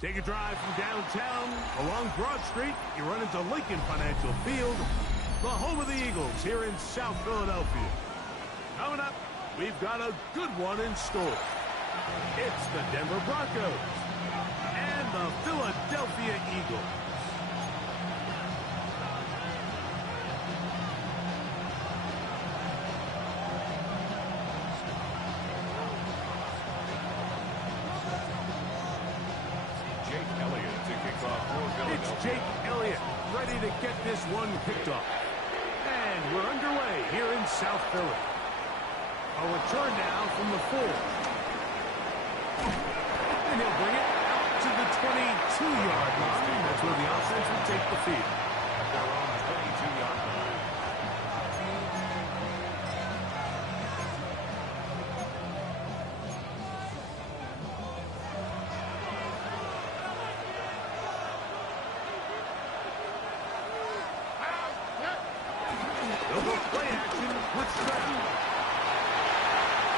Take a drive from downtown along Broad Street. You run into Lincoln Financial Field, the home of the Eagles here in South Philadelphia. Coming up, we've got a good one in store. It's the Denver Broncos and the Philadelphia Eagles. It's Jake Elliott ready to get this one kicked off. And we're underway here in South Philly. A return now from the 4. And he'll bring it out to the 22-yard line. That's where the offense will take the field. At their own 22-yard line. They'll go play action with Stroud.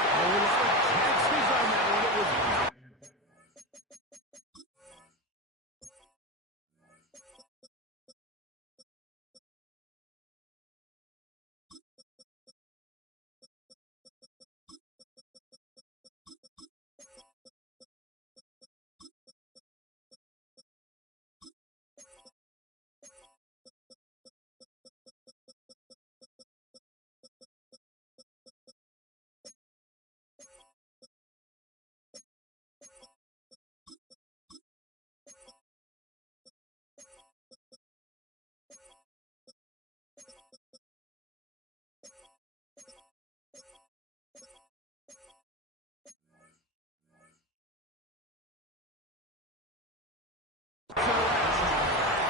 A lot of chances on that one. It was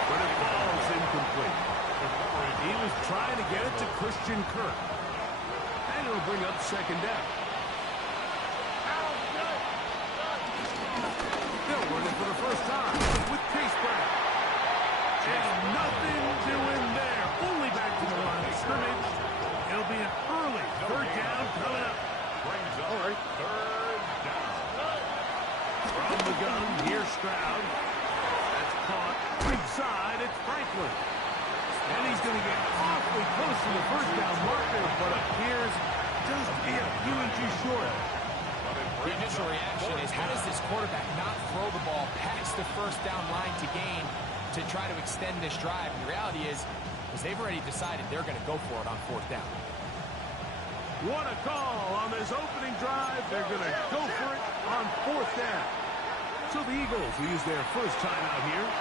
but it falls incomplete. He was trying to get it to Christian Kirk. And it'll bring up second down. They'll run it for the first time with Chase Brown. And nothing doing there. Only back to the line of scrimmage. It'll be an early third down coming up. Brings up third down. From the gun, here's Stroud. That's caught. Weak side, it's Franklin. And he's going to get awfully close to the first down marker, but appears just to be a few inches short. The initial reaction is, how does this quarterback not throw the ball past the first down line to gain to try to extend this drive? And the reality is they've already decided they're going to go for it on fourth down. What a call on this opening drive. They're going to go for it on fourth down. So the Eagles will use their first time out here.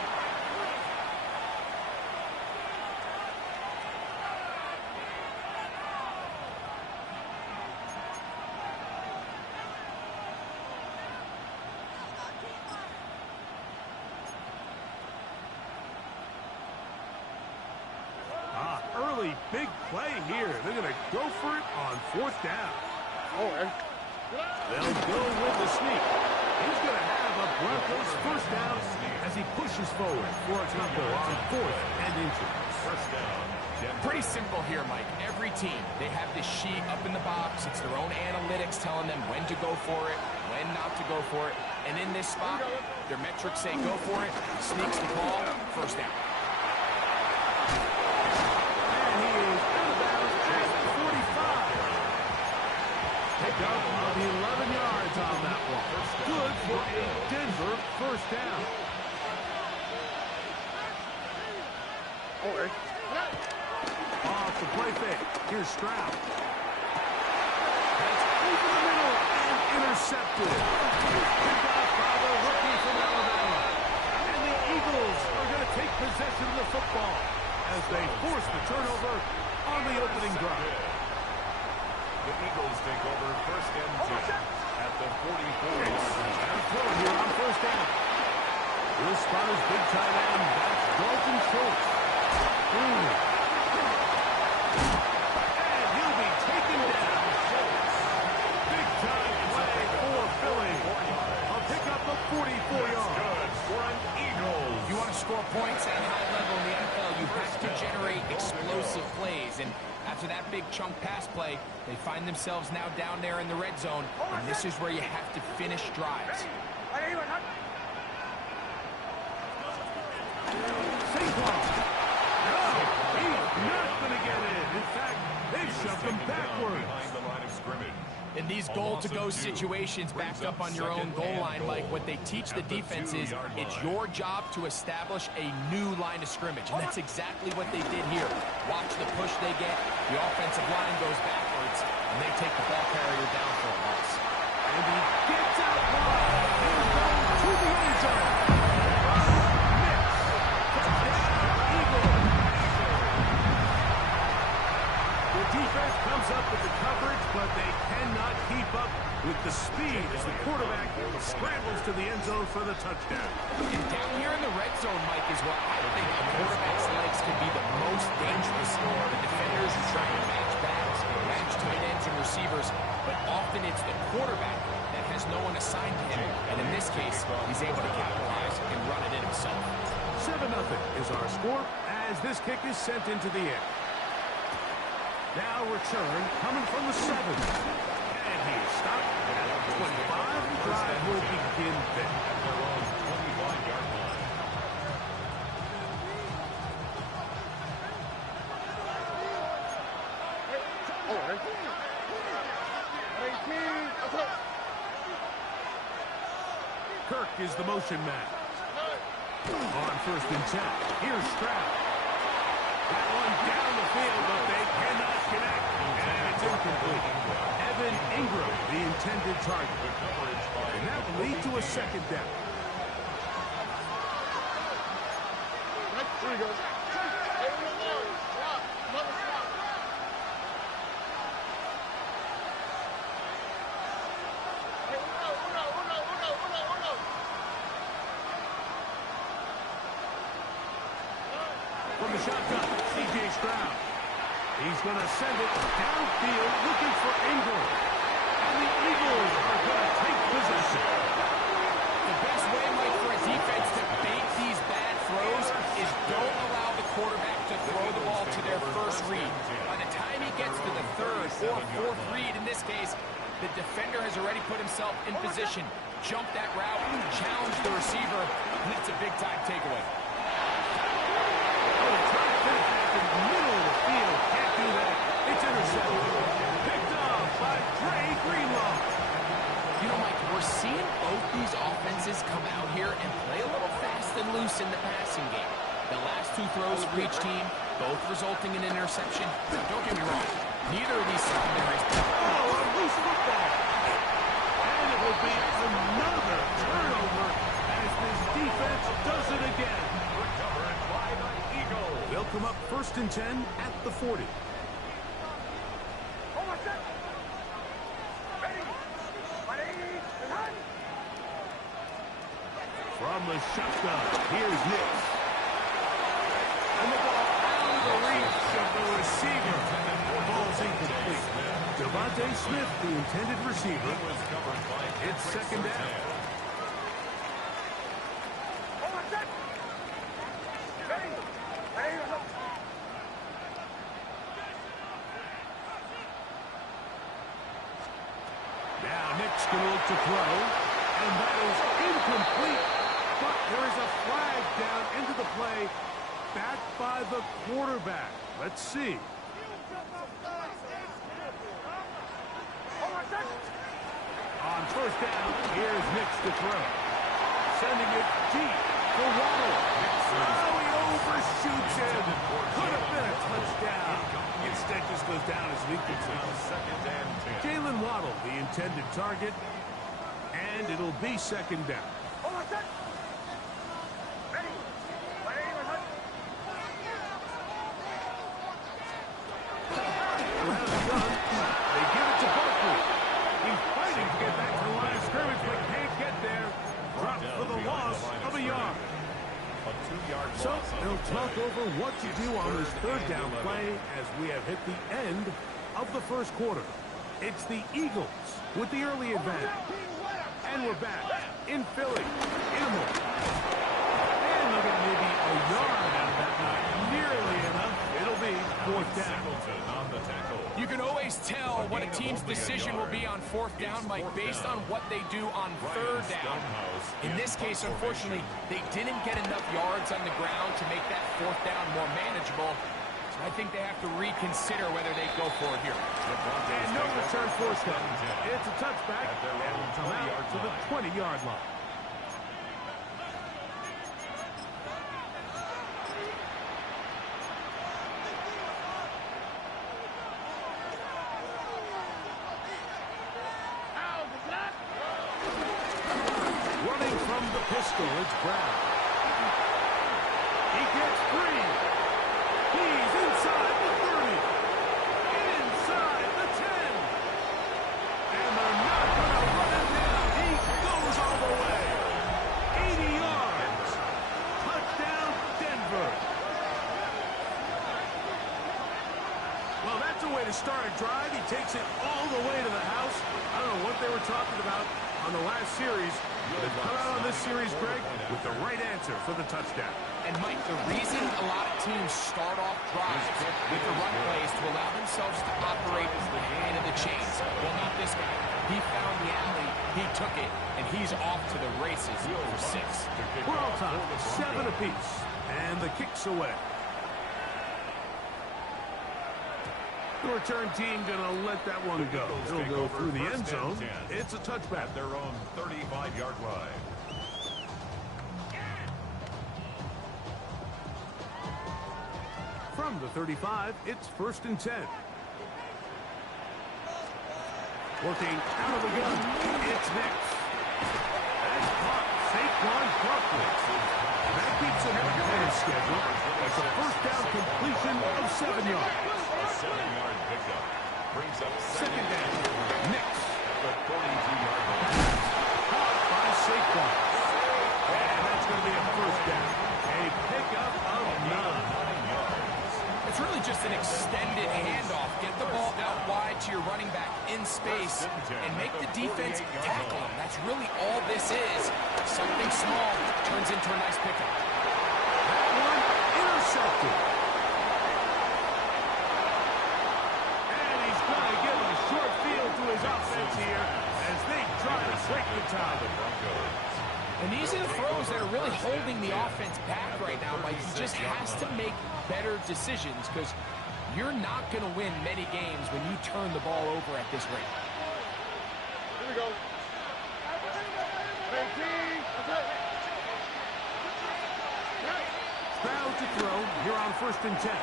Early big play here. They're going to go for it on fourth down. They'll go with the sneak. He's going to have a Broncos first down as he pushes forward for a tackle on fourth and inches. First down. Pretty simple here, Mike. Every team, they have this sheet up in the box. It's their own analytics telling them when to go for it, when not to go for it. And in this spot, their metrics say go for it, sneaks the ball, first down. Pick up of 11 yards on that one. Good for a Denver first down. Off the play fake. Here's Stroud. That's over the middle and intercepted. Picked off by the rookie from Alabama. And the Eagles are going to take possession of the football as they force the turnover on the opening drive. The Eagles take over first and 10 at the 44. And throw here on first down. This spot is big tight end. That's Dalton Schultz. And he'll be taken down. Big time play for Philly. I'll pick up a 44 yards. Good for an Eagles. You want to score points at a high level in the NFL, you have to generate explosive plays. And after that big chunk pass play, they find themselves now down there in the red zone, and this is where you have to finish drives. Saquon. No, he's not going to get in. In fact, they've shoved him backwards. Behind the line of scrimmage. In these goal-to-go situations backed up on your own goal line, Mike, what they teach the defense is it's your job to establish a new line of scrimmage, and that's exactly what they did here. Watch the push they get. The offensive line goes backwards, and they take the ball carrier down for a loss. And he gets out wide. He's going to the end zone. The defense comes up with the coverage, but they cannot keep up with the speed as the quarterback scrambles to the end zone for the touchdown. And down here in the red zone, Mike, is where I think a quarterback's legs can be the most dangerous. The defenders are trying to match backs, match tight ends and receivers, but often it's the quarterback that has no one assigned to him. And in this case, he's able to capitalize and run it in himself. 7-0 is our score as this kick is sent into the air. Now return coming from the 7. And he is stopped at the 25. The drive will begin there. At their own 25-yard line. Kirk is the motion man. On 1st and 10. Here's Stroud. That one down the field, but they cannot connect. And it's incomplete. Evan Ingram, the intended target. And that will lead to a 2nd down. Here we go. From the shotgun, C.J. Stroud. He's going to send it downfield looking for Ingram. And the Eagles are going to take possession. The best way, Mike, for a defense to bait these bad throws is don't allow the quarterback to throw the ball to their first read. By the time he gets to the 3rd or 4th read, in this case, the defender has already put himself in position, jump that route, challenge the receiver, and that's a big-time takeaway. Middle of the field, can't do that. It's intercepted. Picked off by Dre Greenlaw. You know, Mike, we're seeing both these offenses come out here and play a little fast and loose in the passing game. The last 2 throws for each team, both resulting in an interception. Now, don't get me wrong, neither of these secondaries. Oh, a loose football. And it will be another turnover as this defense does it again. Recovered by the Eagles. They'll come up 1st and 10 at the 40. From the shotgun, here's Nix. And the ball out of the reach of the receiver. The ball's incomplete. Devontae Smith, the intended receiver. It's 2nd down. Now Nick's going to look to throw, and that is incomplete. But there is a flag down into the play, backed by the quarterback. Let's see. On 1st down, here's Nick's to throw. Sending it deep for Waddle. Oh, he overshoots it. Could have been a touchdown. Instead, just goes down as an incomplete. 2nd and 10. Jalen Waddle, the intended target, and it'll be 2nd down. They give it to Barkley. He's fighting to get back to the line of scrimmage, but can't get there. Dropped for the loss of a yard. A 2-yard So loss. they'll talk over what to do on this 3rd down play as we have hit the end of the 1st quarter. It's the Eagles with the early advantage. And we're back in Philly. Animal. And look at maybe a yard out of that. Not nearly enough. It'll be fourth down. Singleton on the tackle. You can always tell what a team's decision will be on fourth down, Mike, based on what they do on third down. In this case, unfortunately, they didn't get enough yards on the ground to make that fourth down more manageable. So I think they have to reconsider whether they go for it here. And no return fourth down. It's a touchback, and will come out to the 20-yard line. Running from the pistol, it's Brown. He gets free. He's inside the 30. Inside the 10. And they're not going to run him down. He goes all the way. 80 yards. Touchdown, Denver. Well, that's a way to start a drive. He takes it all the way to the house. I don't know what they were talking about on the last series. But they've come out on this series, Greg, with the right answer for the touchdown. And, Mike, the reason a lot of teams start off drives with the run plays to allow themselves to operate ahead of the chains. Well, not this guy. He found the alley, he took it, and he's off to the races for 6. We're all tied, 7 apiece, and the kick's away. The return team going to let that one go. It'll go through the end zone. It's a touchback. At their own 35-yard line. From the 35, it's 1st and 10. Working out of the gun. It's next. That's caught. Saquon Barkley. That keeps him ahead of schedule. It's a first down completion of 7 yards. A 7-yard pickup. Brings up Second down. Next. the 42-yard line. Caught by Saquon. And that's going to be a first down. A pickup of 9. It's really just an extended handoff. Get the ball out wide to your running back in space and make the defense tackle him. That's really all this is. Something small turns into a nice pickup. That one intercepted. And he's going to give a short field to his offense here as they try to break the tie. The Broncos. And these are the throws that are really holding the offense back right now. Mike, he just has to make better decisions because you're not going to win many games when you turn the ball over at this rate. Here we go. Stroud to throw. Here on 1st and 10.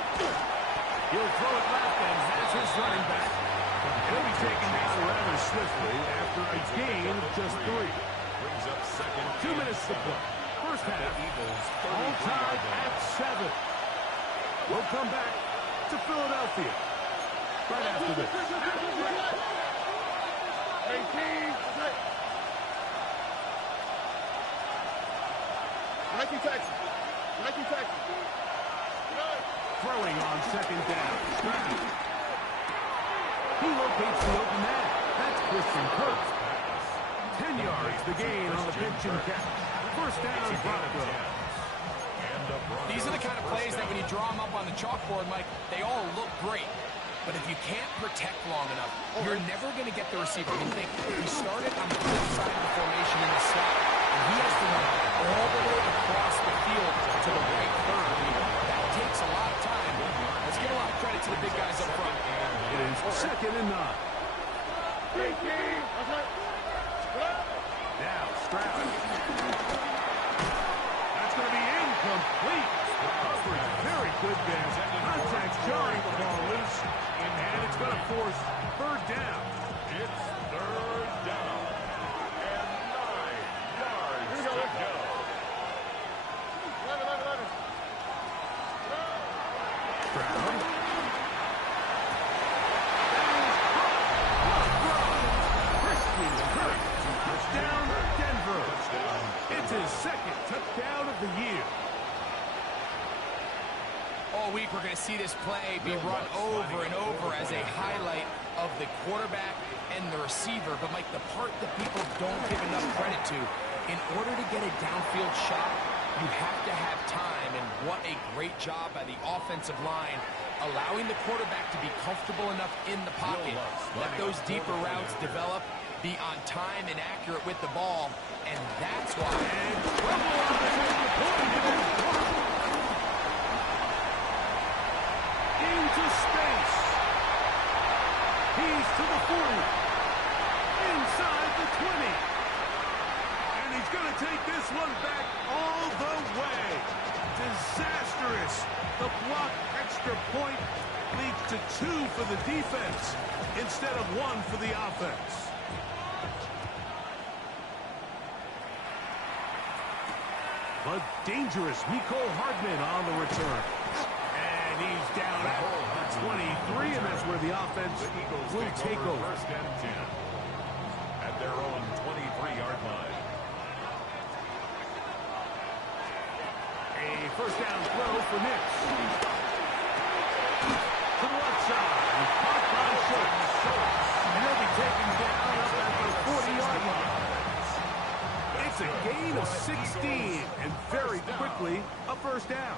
He'll throw it left and has his running back. He'll be taken down rather swiftly after a gain of just 3. Brings up second. 2 minutes to play. First half. All tied at 7. We'll come back to Philadelphia right after this. Nike Texas. Throwing on 2nd down. Stroud. He locates the open man. That's Christian Kirk. 10 yards, the gain on the pitch and catch. First down, Broncos. These are the kind of plays that when you draw them up on the chalkboard, Mike, they all look great. But if you can't protect long enough, you're never going to get the receiver. I mean, think, he started on the left side of the formation in the slot, and he has to run all the way across the field to the right third. I mean, that takes a lot of time. Let's give a lot of credit to the big guys up front. It is 2nd and 9. Now, Stroud. That's going to be incomplete. Coverage very good there. Contact's jarring the ball loose. And it's going to force 3rd down. It's 3rd down. And 9 yards to go. Stroud. Touchdown, Denver. It's his 2nd touchdown of the year. All week we're going to see this play be run over and over as a highlight of the quarterback and the receiver. But, Mike, the part that people don't give enough credit to, in order to get a downfield shot, you have to have time. And what a great job by the offensive line allowing the quarterback to be comfortable enough in the pocket. Let those deeper routes develop, be on time and accurate with the ball, and that's why. Into space. He's to the 40. Inside the 20. And he's going to take this one back all the way. Disastrous. The block extra point leads to 2 for the defense instead of 1 for the offense. But dangerous Mecole Hardman on the return. And he's down at the 23, and that's where the offense will take over. First and 10 at their own 23-yard line. A first down throw for Nix. To the left side. And caught by Schultz. And he'll be taken down up at the 40-yard line. It's a gain of 16. And very quickly, a first down.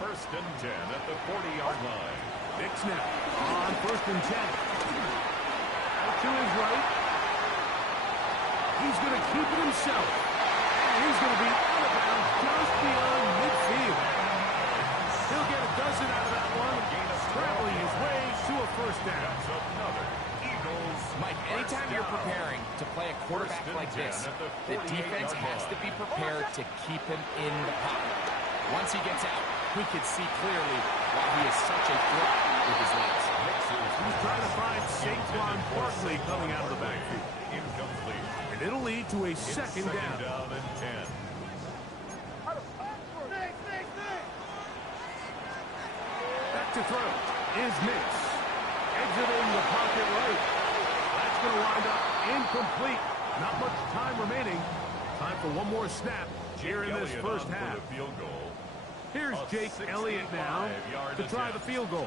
First and 10 at the 40-yard line. Nix now on first and 10. Out to his right. He's going to keep it himself. And he's going to be out of bounds just beyond midfield. He'll get a dozen out of that one. Traveling his way to a first down. That's another Eagles. Mike, anytime you're preparing to play a quarterback like this, the defense has to be prepared to keep him in the pocket. Once he gets out, we can see clearly why he is such a threat with his legs. He's trying to find Saquon Barkley coming out of the backfield. Incomplete. And it'll lead to a second down. Down and 10. Back to throw is Nix. Exiting the pocket right. That's going to wind up incomplete. Not much time remaining. Time for one more snap here in this first half. Field goal. Here's Jake Elliott now to try the field goal.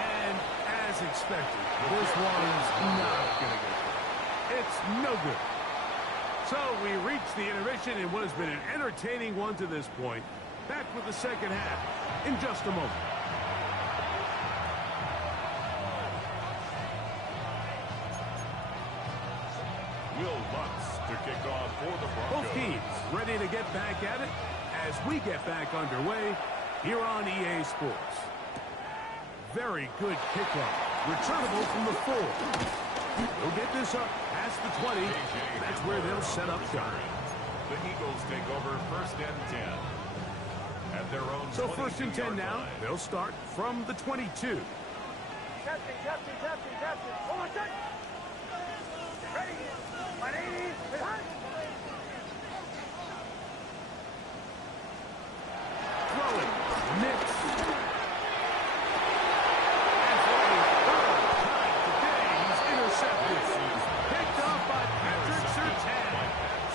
And as expected, this one's not going to get through. It's no good. So we reach the intermission in what has been an entertaining one to this point. Back with the second half in just a moment. Will Lutz to kick off for the Broncos. Both teams ready to get back at it as we get back underway here on EA Sports. Very good kickoff. Returnable from the 4. They'll get this up past the 20. That's where they'll set up shop. The Eagles take over first and 10 at their own. So first and 10 now. Line. They'll start from the 22. Captain. Hold on, check. Ready. My name is Throwing. Nix. And for a third time today, he's intercepted. Picked off by Patrick Surtain.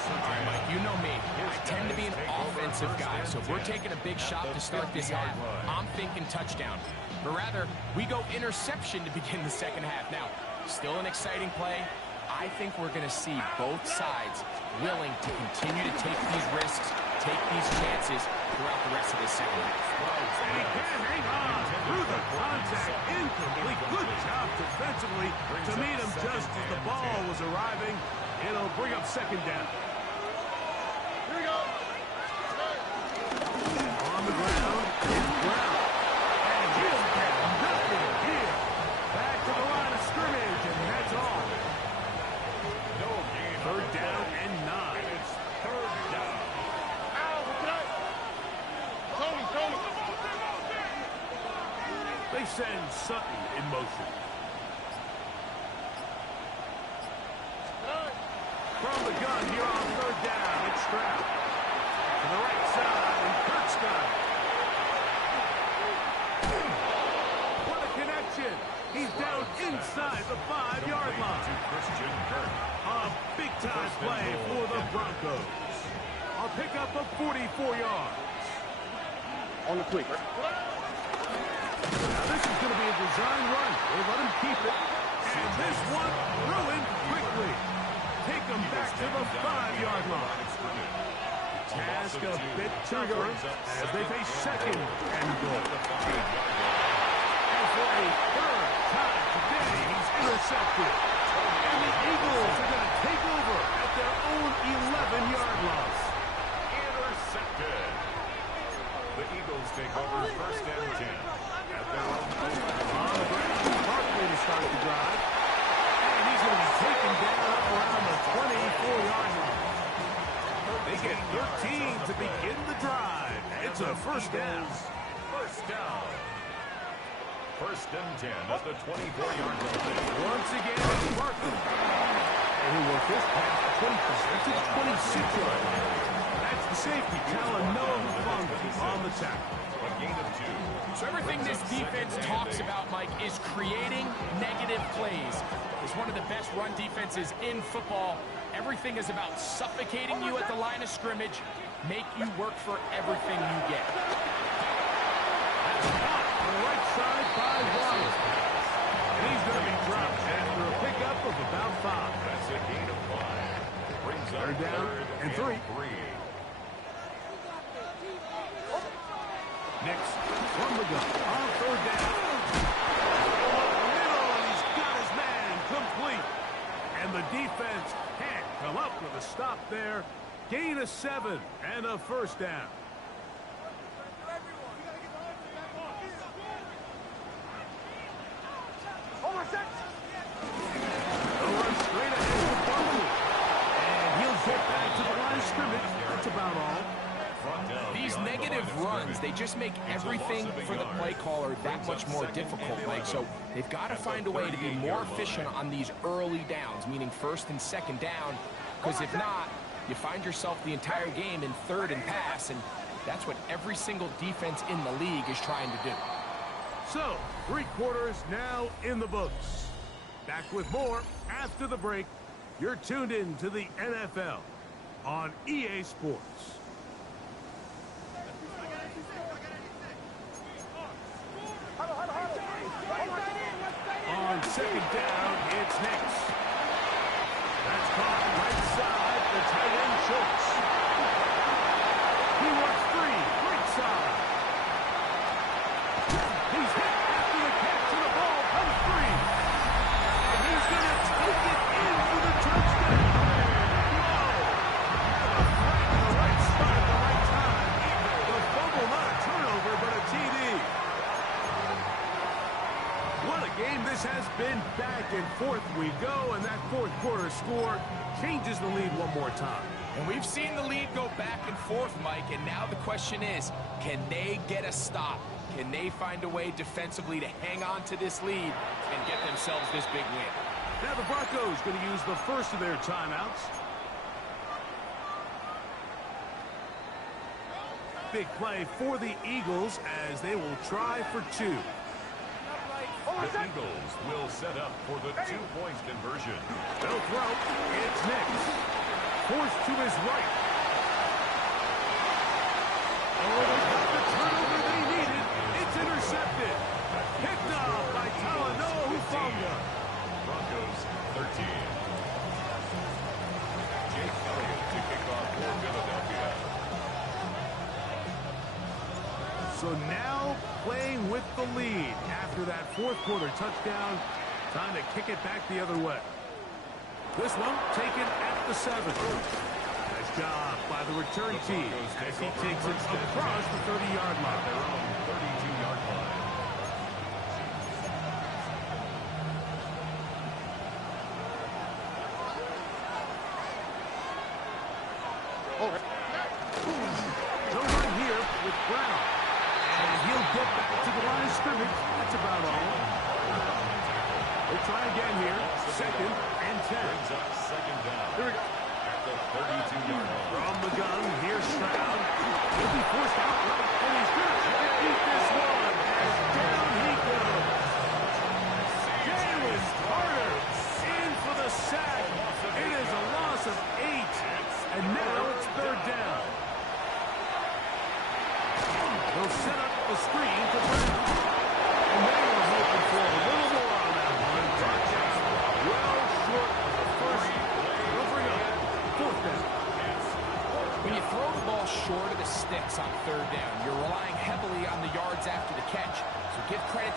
All right, Mike, you know me. I tend to be an offensive guy, so if we're taking a big shot to start this half, I'm thinking touchdown. But rather, we go interception to begin the second half. Now, still an exciting play. I think we're going to see both sides willing to continue to take these risks, take these chances throughout the rest of this second half. And he can't hang on through the contact. Incomplete. Good job defensively to meet him just as the ball was arriving. It'll bring up second down. Here we go. On the ground, it's Brown. And he'll get nothing here. Back to the line of scrimmage, and that's all. No gain. Third down and 9. It's third down. Tony. They send Sutton in motion. From the gun here on third down, it's Stroud. To the right side, and Kurt's got it. What a connection. He's down inside the 5-yard line. To Christian Kirk. A big-time play for the Broncos. A pickup of 44 yards. On the quick. Now this is going to be a design run. They let him keep it. And this one ruined quickly. Take him back to the 5-yard line. task a bit tougher as they face second and goal. And for a third time today, he's intercepted. And the Eagles are going to take over at their own 11-yard loss. Intercepted. The Eagles take over first and 10 at their own 11. On the ground, Barkley to start the drive. And he's going to be taken down up around the 24-yard line. They get 13 to begin the drive. It's a first down. First down. First and 10 at the 24-yard line. Once again, it's Barkley. And he'll work this pass 25 to the 26-yard line. That's the safety, Talanoa on the tackle. A gain of 2. So everything this defense talks about, Mike, is creating negative plays. It's one of the best run defenses in football. Everything is about suffocating you at the line of scrimmage, make you work for everything you get. That's caught on the right side by Wallace. And he's going to be dropped after a pickup of about 5. That's a gain of 5. Brings up Third down and 3. Next, from the gun, on third down. Middle, and he's got his man complete. And the defense can't come up with a stop there. Gain of 7 and a first down. They'll run straight ahead with Barkley. And he'll get back to the line of scrimmage. That's about all. These negative runs, they just make everything for the play caller that much more difficult, Mike. So they've got to find a way to be more efficient on these early downs, meaning first and second down, because if not, you find yourself the entire game in third and pass, and that's what every single defense in the league is trying to do. So, 3 quarters now in the books. Back with more after the break. You're tuned in to the NFL on EA Sports. On second down, it's Nix. That's caught right side, the tight end Schultz. He works free, right side. He's hit after the catch, and the ball comes free. And he's going to take it in for the touchdown. Whoa! A flag in the right spot at the right time. The fumble, not a turnover, but a TD. What a game this has been. Back and forth we go, and that fourth quarter score changes the lead one more time. And we've seen the lead go back and forth, Mike, and now the question is, can they get a stop? Can they find a way defensively to hang on to this lead and get themselves this big win? Now the Broncos going to use the first of their timeouts. Big play for the Eagles as they will try for 2. The Eagles will set up for the 2-point conversion. They'll throw. It's Nix. Forced to his right. Oh, they got the turnover they needed. It's intercepted. Picked off by Talanoa Hufanga. Broncos 13. Jake Elliott to kick off for Philadelphia. So now playing with the lead after that fourth quarter touchdown. Time to kick it back the other way. This one taken at the 7. Nice job by the return team as he takes it across the 30-yard line. Their own 32-yard line. No run here with Brown. And he'll get back to the line of scrimmage. That's about all. We'll try again here. Second and 10. Brings up second down. Here we go. At the 32-yard line. From the gun, here's Stroud. He'll be forced out right, and he's going to beat this one. As down he goes. Jalen Carter in for the sack. It is a loss of 8. And now it's third down. They'll set up the screen to Brown. And they were hoping for a little more on that one. Touchdown. Well short of the first. They'll bring up fourth down. When you throw the ball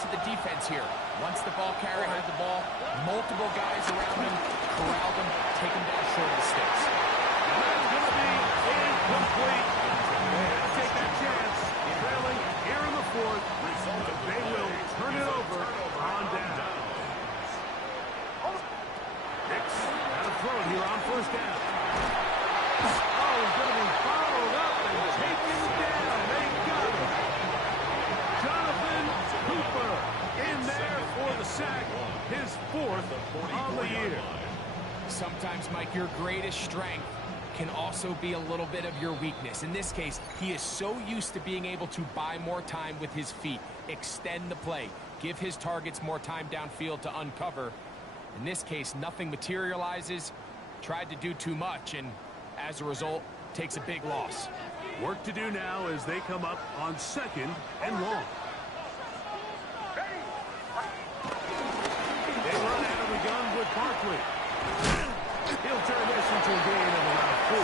to the defense here. Once the ball carrier had the ball, multiple guys around him, corralled him, take him down short of the sticks. That's going to be incomplete. They had to take that chance. Trailing here in the fourth. They will turn it over on down. Hicks got to throw it here on first down. Oh, he's going to be followed up and taken down. They got him. Jonathan Cooper in there for the sack. His fourth on the year. Sometimes, Mike, your greatest strength can also be a little bit of your weakness. In this case, he is so used to being able to buy more time with his feet, extend the play, give his targets more time downfield to uncover. In this case, nothing materializes, tried to do too much, and as a result, takes a big loss. Work to do now as they come up on second and long. They run out of the gun with Barkley. He'll turn this into a gain of around 4.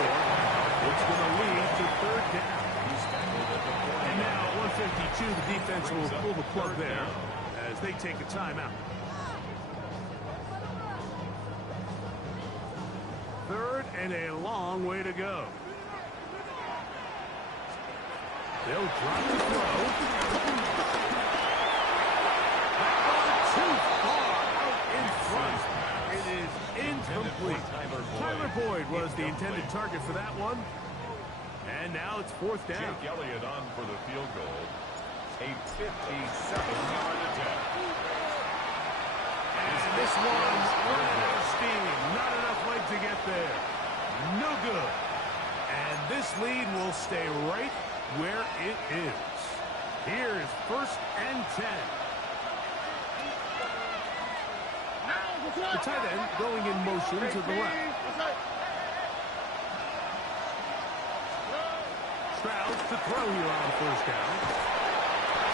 It's going to lead to third down. And now at 152, the defense will pull the plug there as they take a timeout. Third and a long way to go. They'll drop the throw. That one too far out in front. It is incomplete. Tyler Boyd was the intended target for that one. And now it's fourth down. Jake Elliott on for the field goal. A 57-yard attempt. And this one's running out of steam. Not enough weight to get there. No good. And this lead will stay right where it is. Here's first and 10. The tight end going in motion to the left. Stroud to throw here on first down.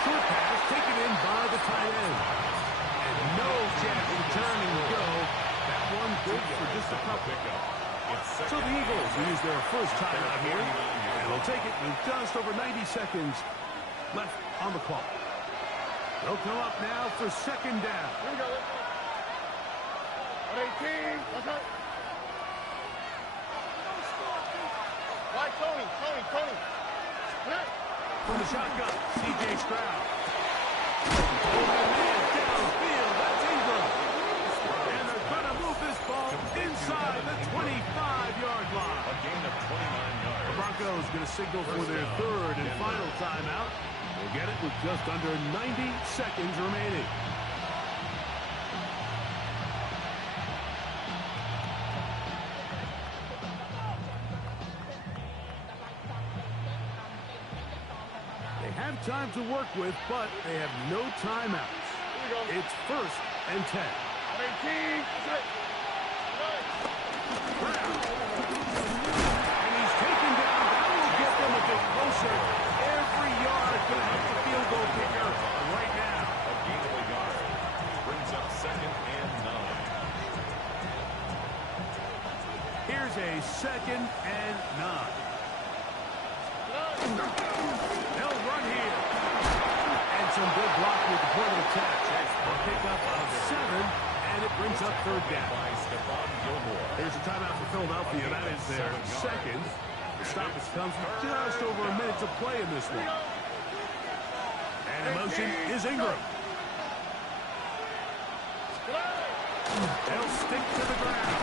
Short pass taken in by the tight end. And no chance to turn and go. That one good for just a couple. So the Eagles use their first timeout here. And they'll take it with just over 90 seconds left on the clock. They'll come up now for second down. Tony. From the shotgun, C.J. Stroud. Open man downfield, that's Ingram. And they're going to move this ball inside the 25-yard line. A gain of 29 yards. The Broncos going to signal for their third and final timeout. They'll get it with just under 90 seconds remaining. Time to work with, but they have no timeouts. It's first and 10. Brown. And he's taken down. That will get them a bit closer. Every yard going to help the field goal kicker right now. A gain of a yard. Brings up second and 9. Here's a second and 9. They'll run here. And some good block with the point of attack. A pickup of 7, and it brings up third down. Here's a timeout for Philadelphia. That is their second. The stoppage comes with just over a minute to play in this one. And in motion is Ingram. They'll stick to the ground.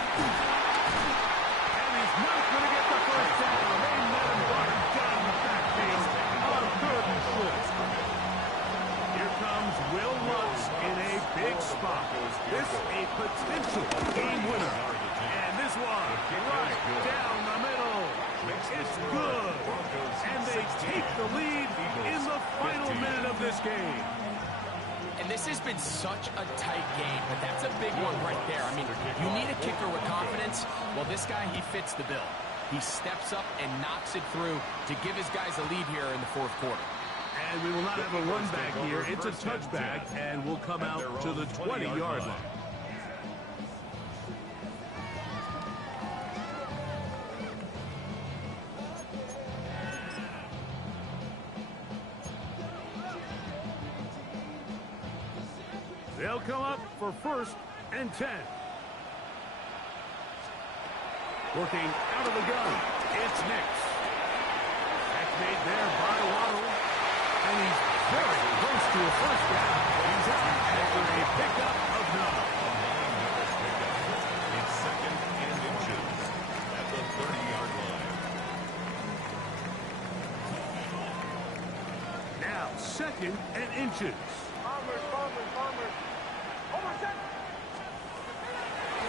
And he's not going to get the first down. They let him run down the backfield on third and short. Here comes Will Lutz in a big spot. This a potential game winner. And this one right down the middle. It's good. And they take the lead in the final minute of this game. And this has been such a tight game, but that's a big one right there. I mean, you need a kicker with confidence. Well, this guy, he fits the bill. He steps up and knocks it through to give his guys a lead here in the fourth quarter. And we will not have a run back here. It's a touchback, and will come out to the 20-yard line. They'll come up for 1st and 10. Working out of the gun, it's Nix. That's made there by Waddle. And he's very close to a first down. He's out after a pickup of 9. It's 2nd and inches at the 30-yard line. Now 2nd and inches. Bombers. Over set.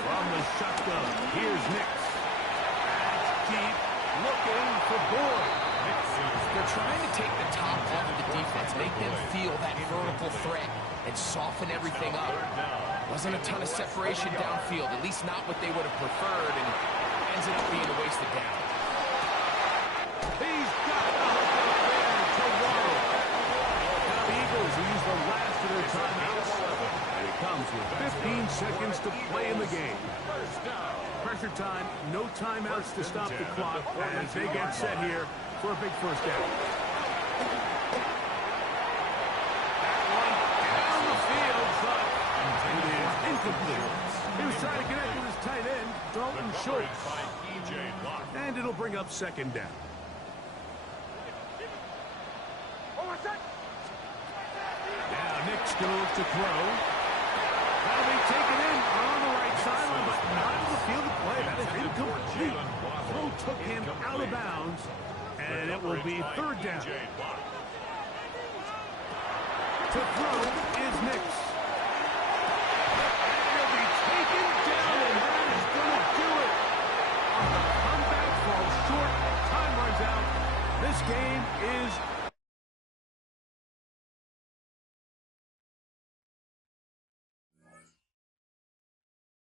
From the shotgun, here's Nix. Deep, looking for Boyd. They're trying to take the top off of the defense, make them feel that vertical threat, and soften everything up. Wasn't a ton of separation downfield, at least not what they would have preferred, and ends up being a wasted down. He's got the hook up there to Waddle. Now the Eagles use the last of their timeouts, and it comes with 15 seconds to play in the game. Pressure time, no timeouts to stop the clock as they get set here for a big first down. That one down the field, but it is incomplete. He was trying to connect with his tight end, Dalton Schultz. And it'll bring up 2nd down. Over set. Now Nick's going to look to throw. That'll be taken in on the right sideline, but not in the field of play. That is incomplete. Throw took him out of bounds, and it will be 3rd down. To throw is Nix. And he'll be taken down, and that is going to do it. On the comeback, falls short. Time runs out. This game is